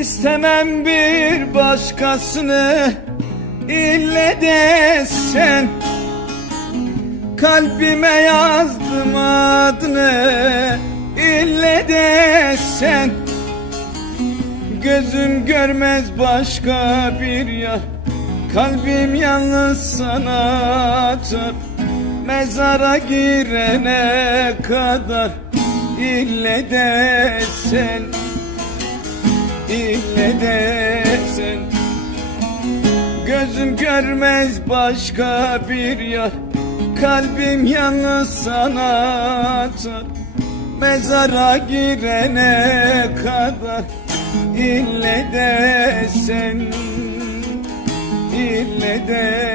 İstemem bir başkasını ille de sen. Kalbime yazdım adını ille de sen. Gözüm görmez başka bir yar Kalbim yalnız sana atar. Mezara girene kadar ille de sen İlle de sen Gözüm görmez başka bir yar. Kalbim yalnız sana atar Mezara girene kadar. İlle de sen İlle de